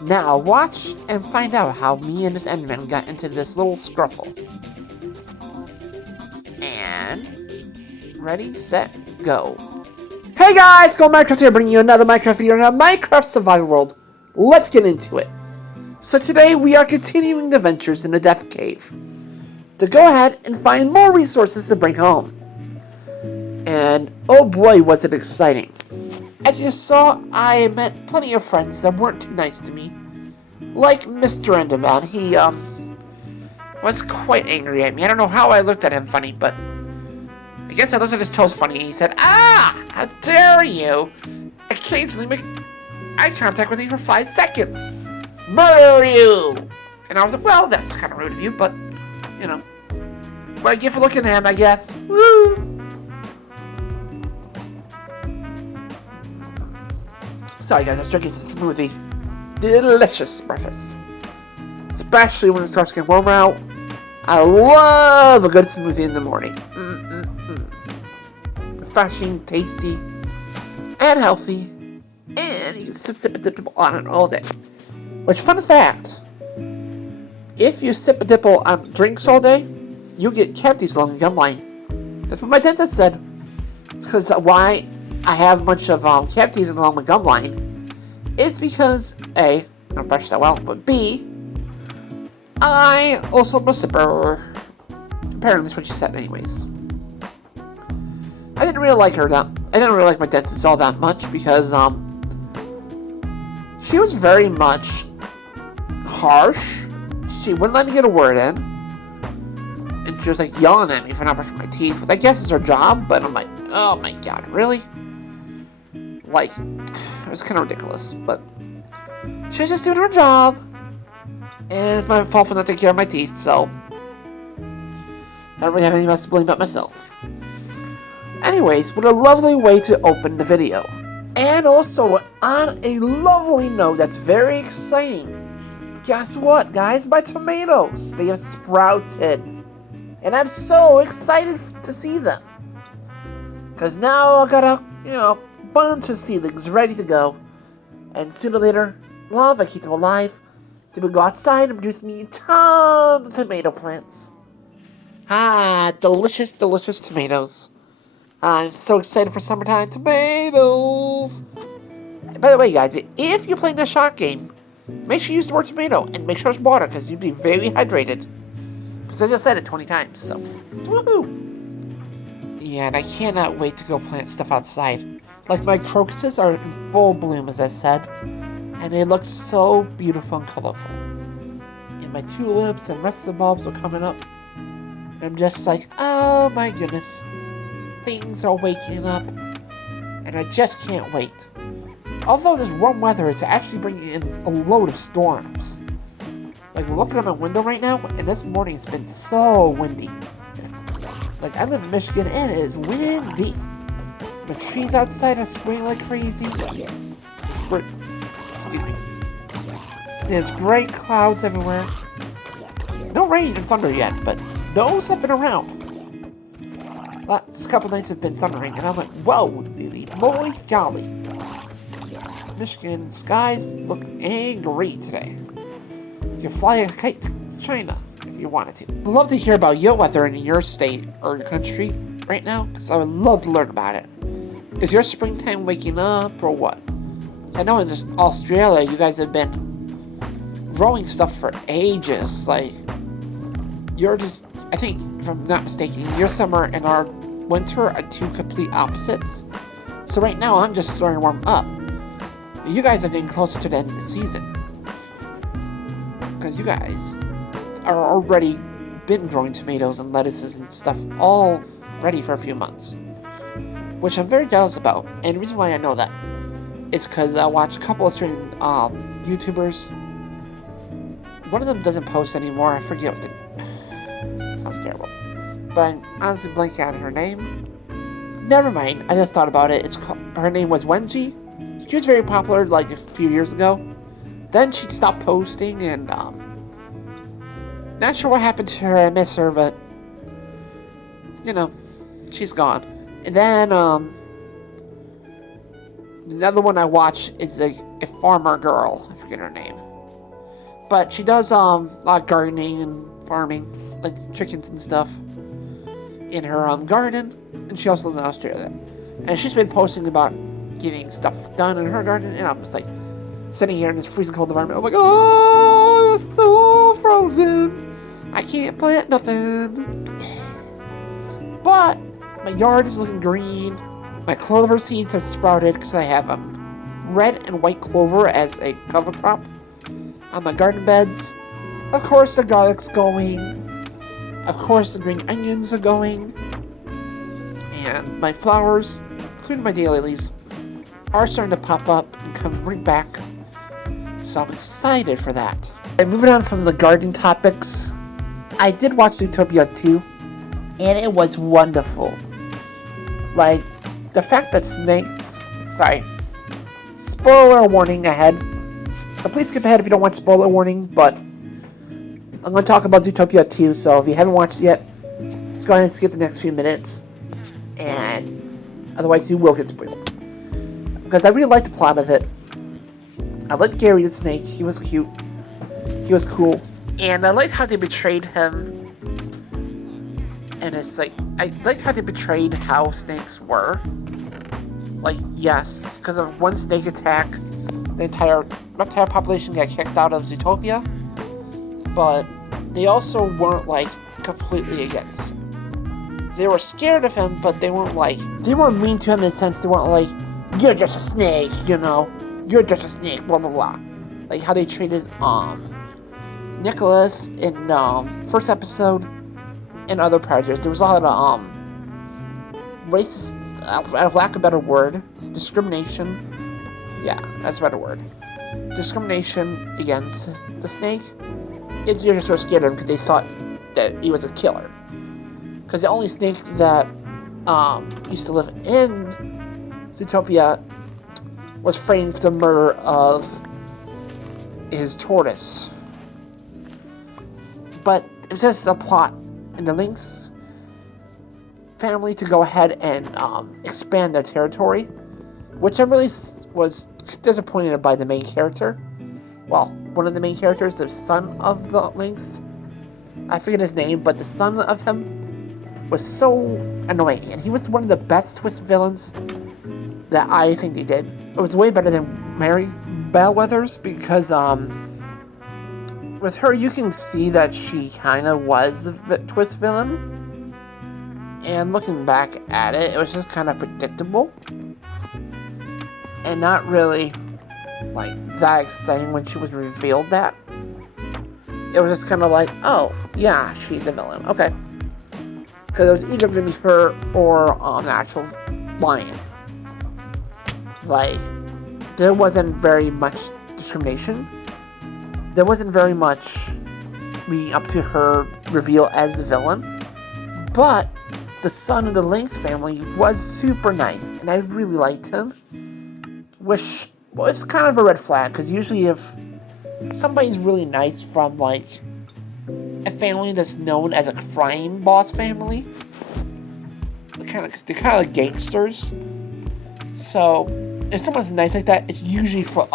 Now watch and find out how me and this Enderman got into this little scruffle. And ready, set, go. Hey guys, Go Minecraft here, bringing you another Minecraft video in a Minecraft survival world. Let's get into it. So today we are continuing the adventures in the Death Cave to go ahead and find more resources to bring home. And oh boy, was it exciting. As you saw, I met plenty of friends that weren't too nice to me. Like Mr. Enderman, he was quite angry at me. I don't know how I looked at him funny, but I guess I looked at his toes funny. He said, "Ah, how dare you occasionally make eye contact with me for 5 seconds. Murder you!" And I was like, well, that's kind of rude of you, but, you know, what I get for looking at him, I guess. Woo! Sorry guys, I was drinking some smoothie. Delicious breakfast. Especially when it starts getting warmer out. I love a good smoothie in the morning. Refreshing, tasty, and healthy. And you can sip and dip on it all day. Which, fun fact, if you sip and dip on drinks all day, you get cavities along the gum line. That's what my dentist said. It's because why I have a bunch of cavities along my gum line is because A, I don't brush that well, but B, I also am a sipper. Apparently that's what she said anyways. I didn't really like my dentist all that much because she was very much harsh. She wouldn't let me get a word in. And she was like yelling at me for not brushing my teeth, which I guess is her job, but I'm like, oh my god, really? Like, it was kind of ridiculous, but she's just doing her job, and it's my fault for not taking care of my teeth, so I don't really have anything else to blame but myself. Anyways, what a lovely way to open the video. And also, on a lovely note that's very exciting, guess what, guys? My tomatoes, they have sprouted, and I'm so excited to see them, because now I got a, bunch of seedlings ready to go, and sooner or later, well, if I keep them alive, they will go outside and produce me tons of tomato plants. Ah, delicious, delicious tomatoes. I'm so excited for summertime tomatoes. By the way, guys, if you're playing the shot game, make sure you use the word tomato and make sure it's water, because you'll be very hydrated. Because I just said it 20 times, so woohoo! Yeah, and I cannot wait to go plant stuff outside. Like, my crocuses are in full bloom, as I said, and they look so beautiful and colorful. And my tulips and the rest of the bulbs are coming up. And I'm just like, oh my goodness. Things are waking up, and I just can't wait. Although this warm weather is actually bringing in a load of storms. Like, we're looking at my window right now, and this morning it's been so windy. Like, I live in Michigan, and it is windy. The trees outside are swaying like crazy. Excuse me. There's gray clouds everywhere. No rain and thunder yet, but those have been around. Last couple nights have been thundering, and I'm like, whoa, moly golly. Michigan skies look angry today. You can fly a kite to China if you wanted to. I'd love to hear about your weather in your state or your country right now, because I would love to learn about it. Is your springtime waking up or what? I know in just Australia, you guys have been growing stuff for ages. Like, you're just, I think, if I'm not mistaken, your summer and our winter are two complete opposites. So right now, I'm just starting to warm up. You guys are getting closer to the end of the season, because you guys are already been growing tomatoes and lettuces and stuff all ready for a few months, which I'm very jealous about. And the reason why I know that is because I watch a couple of certain YouTubers. One of them doesn't post anymore. I forget what the... Sounds terrible. But I'm honestly blanking out her name. Never mind. I just thought about it. Her name was Wenji. She was very popular like a few years ago. Then she stopped posting, and not sure what happened to her. I miss her, but she's gone. And then another one I watch is a farmer girl. I forget forget her name. But she does a lot of gardening and farming, like chickens and stuff, in her garden. And she also lives in Australia. And she's been posting about getting stuff done in her garden. And I'm just like sitting here in this freezing cold environment. I'm like, oh, it's so frozen. I can't plant nothing. But my yard is looking green. My clover seeds have sprouted because I have red and white clover as a cover crop on my garden beds. Of course, the garlic's going. Of course, the green onions are going. And my flowers, including my daylilies, are starting to pop up and come right back. So I'm excited for that. And moving on from the gardening topics, I did watch Zootopia 2, and it was wonderful. Like, the fact that snakes... Sorry. Spoiler warning ahead. So please skip ahead if you don't want spoiler warning, but I'm going to talk about Zootopia 2, so if you haven't watched it yet, just go ahead and skip the next few minutes, and otherwise you will get spoiled. Because I really liked the plot of it. I liked Gary the snake. He was cute. He was cool. And I liked how they betrayed him. And it's like, I liked how they betrayed how snakes were. Like, yes, because of one snake attack, the entire population got kicked out of Zootopia. But they also weren't, like, completely against him. They were scared of him, but they weren't mean to him in the sense they weren't like, you're just a snake, you know? You're just a snake, blah, blah, blah. Like how they treated, Nicholas in, first episode and other predators. There was a lot of, racist, out of lack of a better word, discrimination. Yeah, that's a better word. Discrimination against the snake. You're just so scared of him because they thought that he was a killer. Because the only snake that, used to live in Zootopia was framed for the murder of his tortoise. But it's just a plot in the Lynx family to go ahead and expand their territory, which I really was disappointed by the main character. Well, one of the main characters, the son of the Lynx. I forget his name, but the son of him was so annoying, and he was one of the best twist villains that I think they did. It was way better than Mary Bellwether's because, with her, you can see that she kind of was the twist villain. And looking back at it, it was just kind of predictable. And not really, like, that exciting when she was revealed that. It was just kind of like, oh, yeah, she's a villain. Okay. Because it was either going to be her or an actual lion. Like, there wasn't very much discrimination. There wasn't very much leading up to her reveal as the villain. But the son of the Lynx family was super nice, and I really liked him. Which was kind of a red flag, because usually if somebody's really nice from, like, a family that's known as a crime boss family, they're kind of like gangsters. So if someone's nice like that, it's usually for